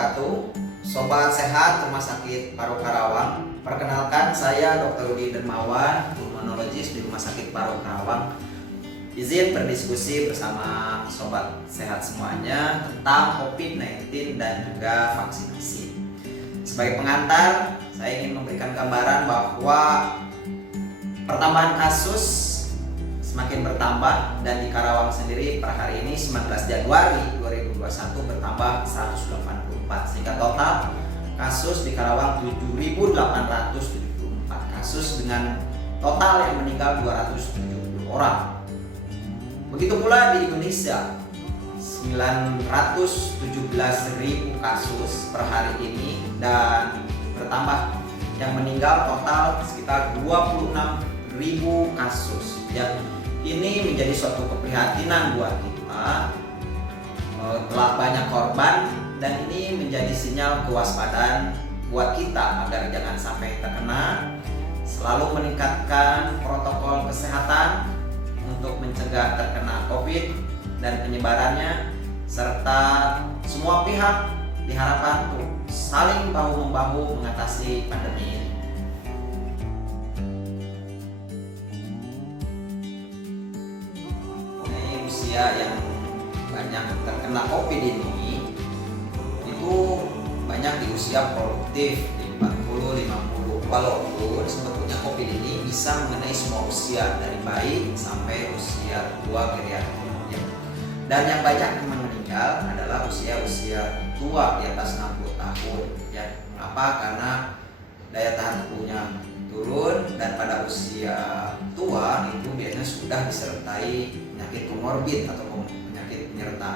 wabarakatuh. Sobat sehat Rumah Sakit Paru Karawang. Perkenalkan, saya Dr. Rudi Dermawan, pulmonologis di Rumah Sakit Paru Karawang. Izin berdiskusi bersama sobat sehat semuanya tentang COVID-19 dan juga vaksinasi. Sebagai pengantar, saya ingin memberikan gambaran bahwa pertambahan kasus semakin bertambah, dan di Karawang sendiri per hari ini 19 Januari 2021 bertambah 184, sehingga total kasus di Karawang 7.874 kasus dengan total yang meninggal 270 orang. Begitu pula di Indonesia 917.000 kasus per hari ini, dan bertambah yang meninggal total sekitar 26.000 kasus. Ya, ini menjadi suatu keprihatinan buat kita. Telah banyak korban, dan ini menjadi sinyal kewaspadaan buat kita agar jangan sampai terkena. Selalu meningkatkan protokol kesehatan untuk mencegah terkena COVID dan penyebarannya, serta semua pihak diharapkan untuk saling bahu-membahu mengatasi pandemi ini. Usia yang banyak terkena COVID ini itu banyak di usia produktif, di 40-50, walaupun sebetulnya COVID ini bisa mengenai semua usia dari bayi sampai usia tua geriatrik, ya. Dan yang banyak memang meninggal adalah usia tua di atas 60 tahun, ya. Mengapa? Karena daya tahan tubuhnya turun, dan pada usia tua itu biasanya sudah disertai penyakit komorbid atau penyakit penyerta.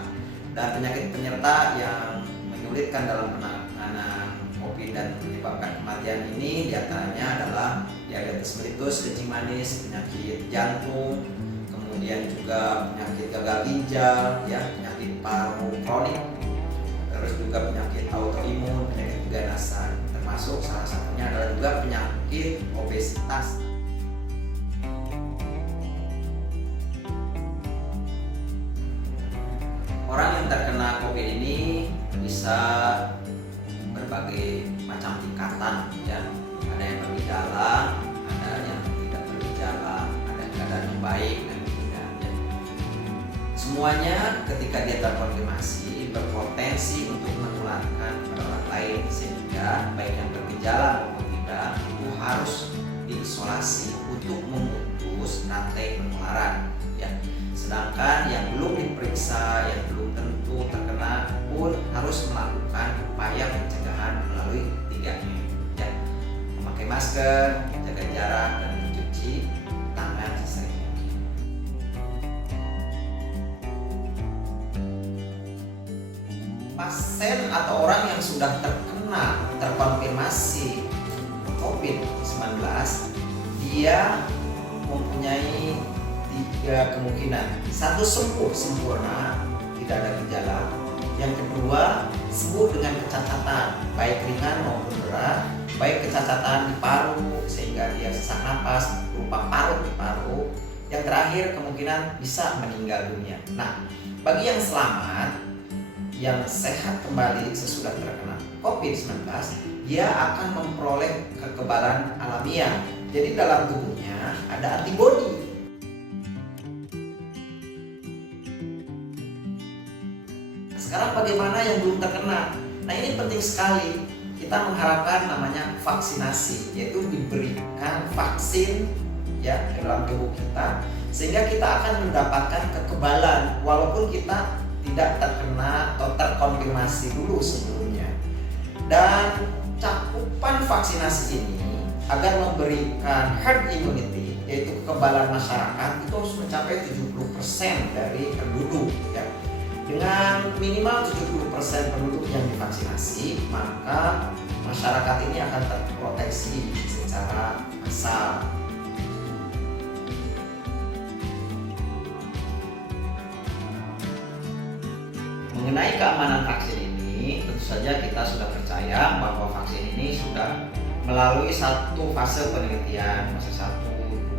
Dan penyakit penyerta yang menyulitkan dalam penanganan COVID dan menyebabkan kematian ini diantaranya adalah diabetes mellitus, kencing manis, penyakit jantung, kemudian juga penyakit gagal ginjal, ya, penyakit paru kronik, terus juga penyakit autoimun, penyakit keganasan, termasuk salah satunya adalah juga penyakit obesitas. Orang yang terkena COVID ini bisa berbagai macam tingkatan, ya. Ada yang bergejala, ada yang tidak bergejala, ada yang keadaannya baik dan tidak, ya. Semuanya ketika dia terkonfirmasi berpotensi untuk menularkan kepada orang lain, sehingga baik yang bergejala maupun tidak itu harus diisolasi untuk memutus rantai penularan, ya. Sedangkan yang belum diperiksa, yang belum tentu terkena pun harus melakukan upaya pencegahan melalui 3M, ya. Memakai masker, jaga jarak, dan mencuci tangan sesering mungkin. Pasien atau orang yang sudah terkonfirmasi COVID-19, dia mempunyai 3 kemungkinan. Satu, sembuh sempurna, tidak ada gejala. Yang kedua, sembuh dengan kecacatan, baik ringan maupun berat, baik kecacatan di paru sehingga dia sesak napas berupa parut di paru. Yang terakhir, kemungkinan bisa meninggal dunia. Nah, bagi yang selamat, yang sehat kembali sesudah terkena COVID-19, dia akan memperoleh kekebalan alamiah. Jadi dalam tubuhnya ada antibodi. Sekarang bagaimana yang belum terkena? Nah, ini penting sekali. Kita mengharapkan namanya vaksinasi, yaitu diberikan vaksin, ya, ke dalam tubuh kita, sehingga kita akan mendapatkan kekebalan walaupun kita tidak terkena atau terkonfirmasi dulu sebelumnya. Dan cakupan vaksinasi ini agar memberikan herd immunity, yaitu kekebalan masyarakat, itu harus mencapai 70% dari penduduk, ya. Dengan minimal 70% penduduk yang divaksinasi, maka masyarakat ini akan terproteksi secara massal. Mengenai keamanan vaksin ini, tentu saja kita sudah percaya bahwa vaksin ini sudah melalui satu fase penelitian, fase 1,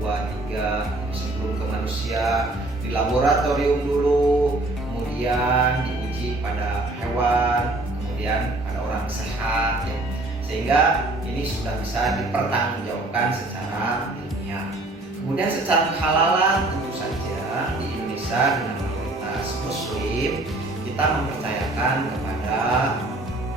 2, 3, sebelum ke manusia, di laboratorium dulu, kemudian diuji pada hewan, kemudian pada orang sehat ya. Sehingga ini sudah bisa dipertanggungjawabkan secara ilmiah. Kemudian secara kehalalan tentu saja di Indonesia dengan mayoritas Muslim kita mempercayakan kepada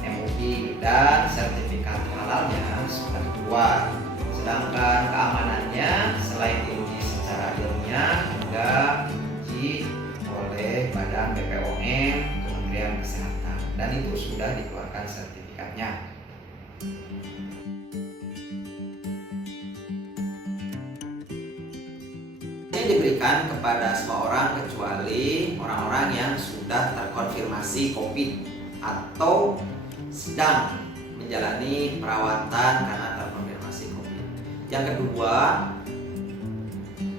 MUI dan sertifikat halalnya sudah keluar. Sedangkan keamanannya selain diuji secara ilmiah juga diuji oleh Badan BPOM, Kementerian Kesehatan, dan itu sudah dikeluarkan sertifikatnya. Ini diberikan kepada semua orang kecuali orang-orang yang sudah terkonfirmasi COVID atau sedang menjalani perawatan karena terkonfirmasi COVID. Yang kedua,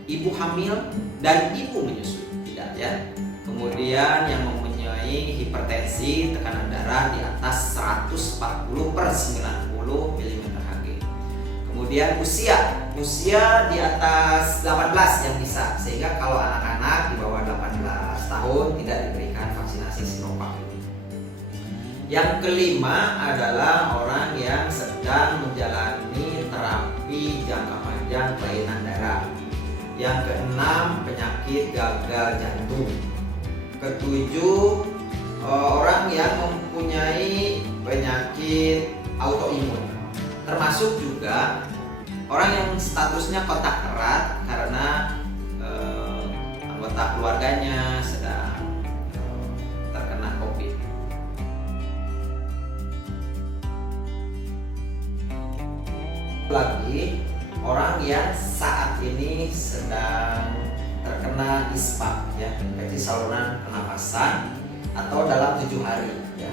ibu hamil dan ibu menyusui, tidak ya. Kemudian yang mempunyai hipertensi, tekanan darah di atas 140/90 mm/Hg. Kemudian usia di atas 18 yang bisa, sehingga kalau anak-anak di bawah 18 tahun tidak diberikan vaksinasi Sinovac ini. Yang kelima adalah orang yang sedang menjalani terapi jangka panjang kelainan darah. Yang keenam, penyakit gagal jantung. Ketujuh, orang yang mempunyai penyakit autoimun, termasuk juga orang yang statusnya kontak erat karena anggota keluarganya sedang terkena COVID. Lagi orang yang saat ini sedang terkena ISPA ya, infeksi saluran pernapasan, atau dalam 7 hari ya,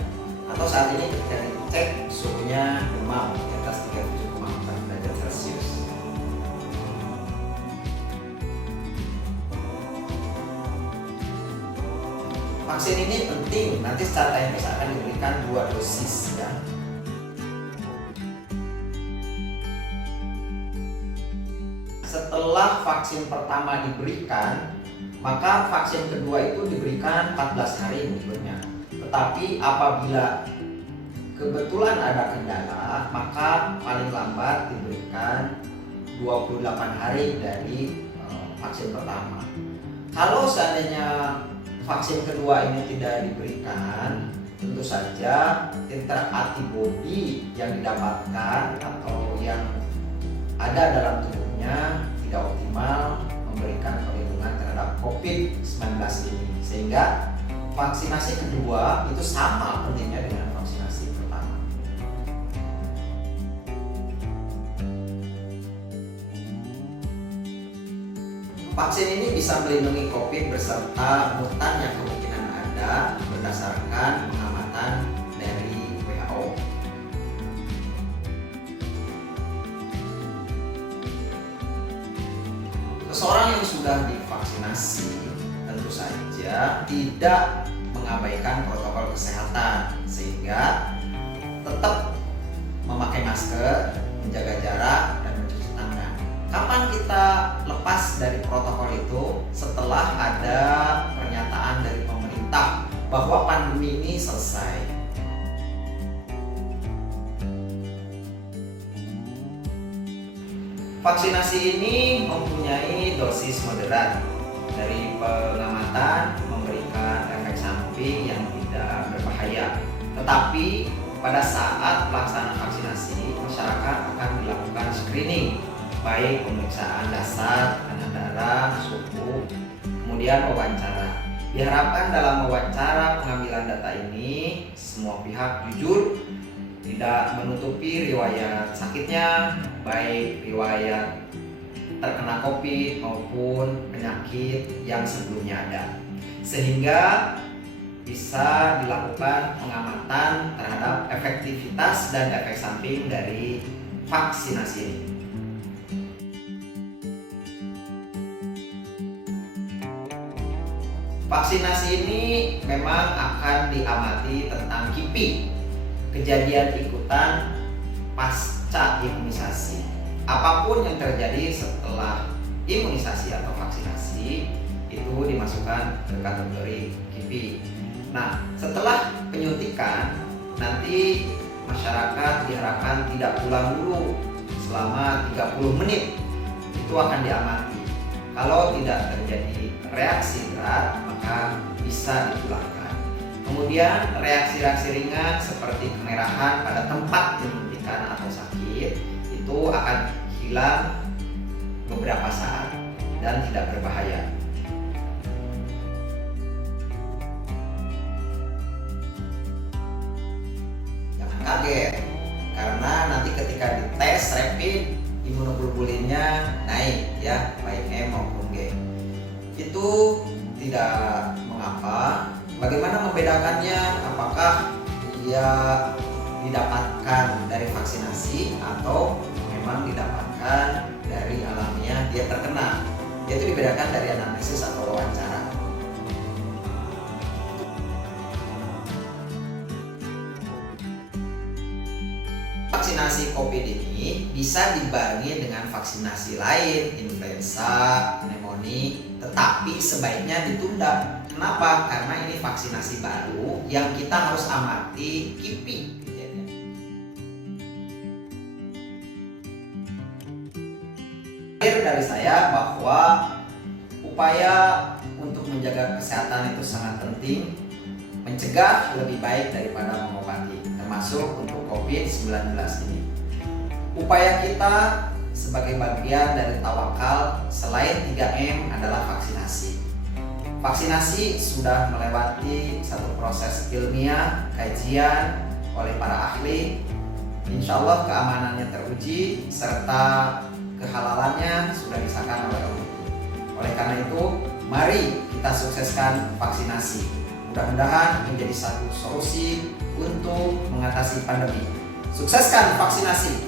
atau saat ini ketika dicek suhunya demam di atas 37,4 derajat Celcius. Vaksin ini penting, nanti secara teknis akan diberikan 2 dosis ya. Setelah vaksin pertama diberikan, maka vaksin kedua itu diberikan 14 hari berikutnya. Tetapi apabila kebetulan ada kendala, maka paling lambat diberikan 28 hari dari vaksin pertama. Kalau seandainya vaksin kedua ini tidak diberikan, tentu saja titer antibodi yang didapatkan atau yang ada dalam tubuhnya tidak optimal memberikan perlindungan terhadap COVID-19 ini, sehingga vaksinasi kedua itu sama pentingnya dengan vaksinasi pertama. Vaksin ini bisa melindungi COVID beserta mutan yang kemungkinan ada berdasarkan pengamatan dari WHO. Seseorang yang sudah divaksinasi tentu saja tidak mengabaikan protokol kesehatan, sehingga tetap memakai masker, menjaga jarak, dan mencuci tangan. Kapan kita lepas dari protokol itu? Setelah ada pernyataan dari pemerintah bahwa pandemi ini selesai. Vaksinasi ini mempunyai dosis moderat. Dari pengamatan memberikan efek samping yang tidak berbahaya. Tetapi pada saat pelaksanaan vaksinasi, masyarakat akan dilakukan screening, baik pemeriksaan dasar, tekanan darah, suhu, kemudian wawancara. Diharapkan dalam wawancara pengambilan data ini semua pihak jujur, tidak menutupi riwayat sakitnya, baik riwayat terkena COVID maupun penyakit yang sebelumnya ada, sehingga bisa dilakukan pengamatan terhadap efektivitas dan efek samping dari vaksinasi ini. Vaksinasi ini memang akan diamati tentang KIPI, kejadian ikutan pasca imunisasi. Apapun yang terjadi setelah imunisasi atau vaksinasi itu dimasukkan ke kategori KIPI. Nah, setelah penyuntikan nanti masyarakat diharapkan tidak pulang dulu selama 30 menit. Itu akan diamati. Kalau tidak terjadi reaksi berat, maka bisa dipulangkan. Kemudian reaksi-reaksi ringan seperti kemerahan pada tempat penyuntikan atau sakit itu akan hilang beberapa saat dan tidak berbahaya. Jangan kaget, karena nanti ketika dites rapid imunoglobulinnya naik ya, baik M maupun G. Itu tidak mengapa. Bagaimana membedakannya? Apakah dia didapatkan dari vaksinasi atau memang didapatkan dari alamiah dia terkena? Itu dibedakan dari anamnesis atau wawancara. Vaksinasi COVID ini bisa dibarengi dengan vaksinasi lain, influenza, pneumonia, tetapi sebaiknya ditunda. Kenapa? Karena ini vaksinasi baru yang kita harus amati KIPI. Akhir dari saya bahwa upaya untuk menjaga kesehatan itu sangat penting. Mencegah lebih baik daripada mengobati, termasuk untuk COVID-19 ini. Upaya kita sebagai bagian dari tawakal selain 3M adalah vaksinasi. Vaksinasi sudah melewati satu proses ilmiah, kajian oleh para ahli. Insya Allah keamanannya teruji serta kehalalannya sudah disahkan oleh Allah. Oleh karena itu, mari kita sukseskan vaksinasi. Mudah-mudahan menjadi satu solusi untuk mengatasi pandemi. Sukseskan vaksinasi.